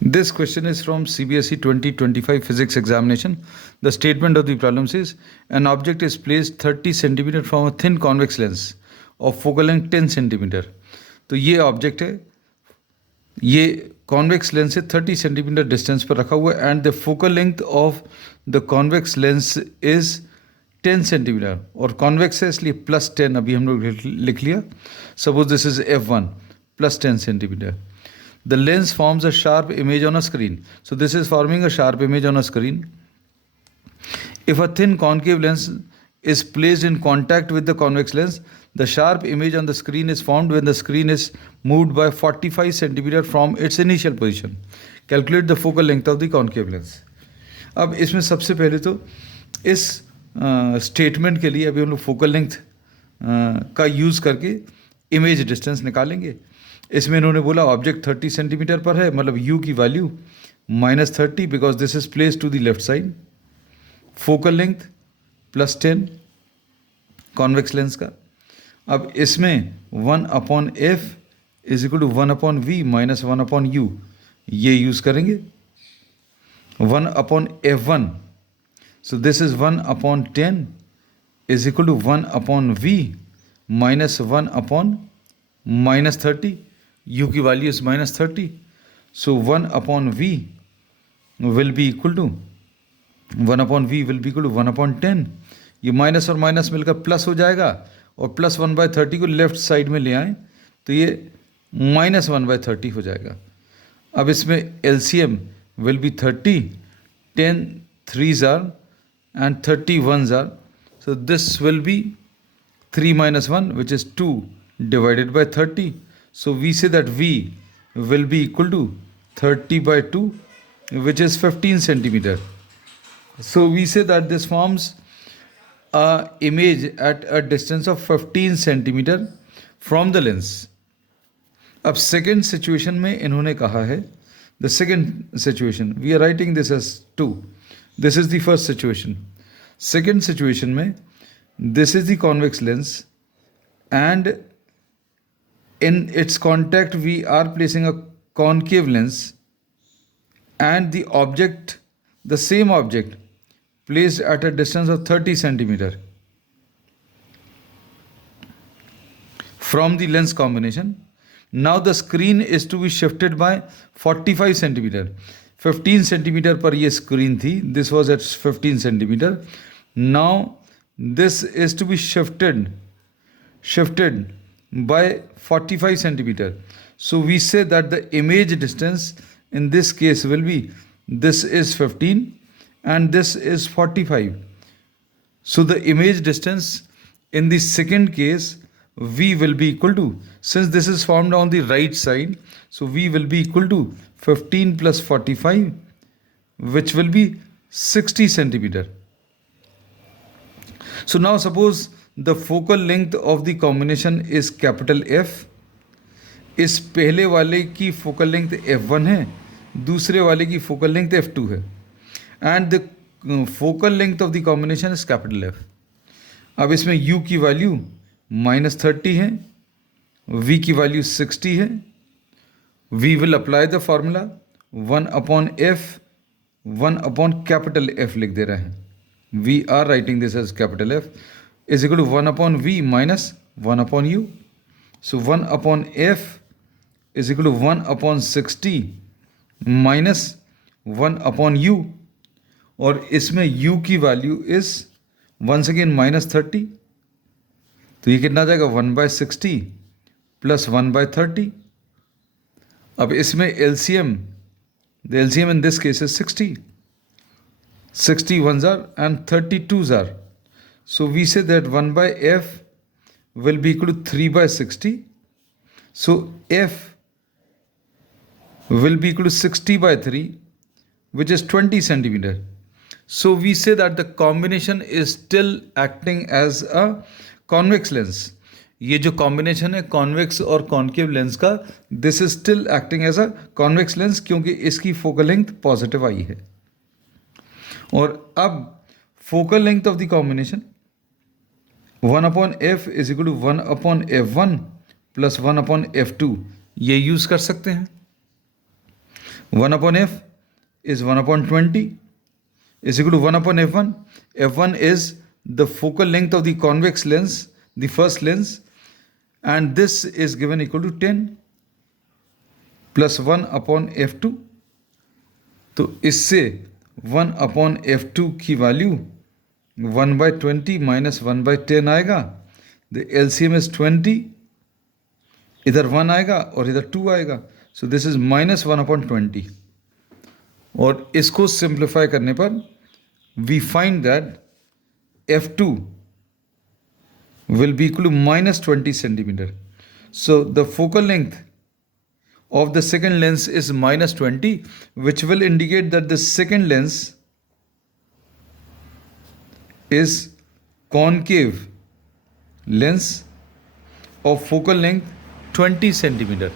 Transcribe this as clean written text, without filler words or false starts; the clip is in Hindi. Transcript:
This question is from CBSE 2025 physics examination. The statement of the problem says an object is placed 30 cm from a thin convex lens of focal length 10 cm. तो ये ऑब्जेक्ट है, ये कॉन्वेक्स लेंस से 30 सेंटीमीटर डिस्टेंस पर रखा हुआ है and the focal length of the convex lens is 10 centimetre और कॉन्वेक्स है इसलिए +10 अभी हम लोग लिख लिया. Suppose this is F1 +10 centimetre. The lens forms a sharp image on a screen. So this is forming a sharp image on a screen. If a thin concave lens is placed in contact with the convex lens, the sharp image on the screen is formed when the screen is moved by 45 cm from its initial position. Calculate the focal length of the concave lens. अब इसमें सबसे पहले तो इस स्टेटमेंट के लिए अभी हम लोग फोकल लेंथ का यूज़ करके इमेज डिस्टेंस निकालेंगे. इसमें इन्होंने बोला ऑब्जेक्ट 30 सेंटीमीटर पर है, मतलब u की value -30 because this is place to the left side. Focal length +10 convex lens का. अब इसमें 1/f = 1/v - 1/u ये यूज़ करेंगे. 1/f1 so this is 1/10 = 1/v - 1/-30. u की वैल्यू is -30. So 1/v will be equal to 1/10. ये माइनस और माइनस मिलकर प्लस हो जाएगा और +1/30 को लेफ्ट साइड में ले आए तो ये -1/30 हो जाएगा. अब इसमें LCM will be 30. 10 3s are and 30 1s are. So this will be 3 - 1 which is 2 divided by 30. So we say that V will be equal to 30/2 which is 15 centimeter. So we say that this forms a image at a distance of 15 centimeter from the lens. अब second situation में इन्होंने कहा है, the second situation we are writing this as 2. This is the first situation. Second situation में this is the convex lens and in its contact we are placing a concave lens and the object, the same object placed at a distance of 30 centimeter from the lens combination. Now the screen is to be shifted by 45 centimeter. 15 centimeter पर ये screen थी, this was at 15 centimeter. Now this is to be shifted by 45 centimeter. So we say that the image distance in this case will be, this is 15 and this is 45. So the image distance in the second case V will be equal to, since this is formed on the right side, so V will be equal to 15 plus 45 which will be 60 centimeter. So now suppose the focal length of the combination is capital F. इस पहले वाले की फोकल लेंथ F1 है, दूसरे वाले की फोकल लेंथ F2 है and the focal length of the combination is capital F. अब इसमें u की वैल्यू -30 है, v की वैल्यू 60 है. we will apply the formula 1/f 1/capital F लिख दे रहे हैं. we are writing this as capital F is equal to 1/v minus 1/u. So 1/f is equal to 1/60 minus 1/u और इसमें u की वैल्यू इज वंस अगेन -30. तो ये कितना आ जाएगा 1/60 प्लस 1/30. अब इसमें LCM, the LCM in this case is 60. 60 1s are and 30 2s are. So we say that 1/f will be equal to 3/60. So f will be equal to 60/3 which is 20 centimeter. So we say that the combination is still acting as a convex lens. ये जो कॉम्बिनेशन है कॉन्वेक्स और कॉन्केव लेंस का, this is still acting as a convex lens क्योंकि इसकी फोकल लेंथ पॉजिटिव आई है. और अब focal length of the combination 1/f is equal to 1/f1 plus 1/f2 ये यूज़ कर सकते हैं. 1 upon f is 1 upon 20 is equal to 1 upon f1. F1 is the focal length of the convex lens, the first lens, and this is given equal to 10 plus 1 upon f2. तो इससे 1 upon f2 की वैल्यू 1/20 minus 1/10 आएगा. The LCM is 20. इधर 1 आएगा और इधर 2 आएगा. So this is minus 1 upon 20. और इसको सिंप्लीफाई करने पर we find that f2 will be equal to minus 20 centimeter. So the focal length of the second lens is minus 20, which will indicate that the second lens is concave lens of focal length 20 centimeter.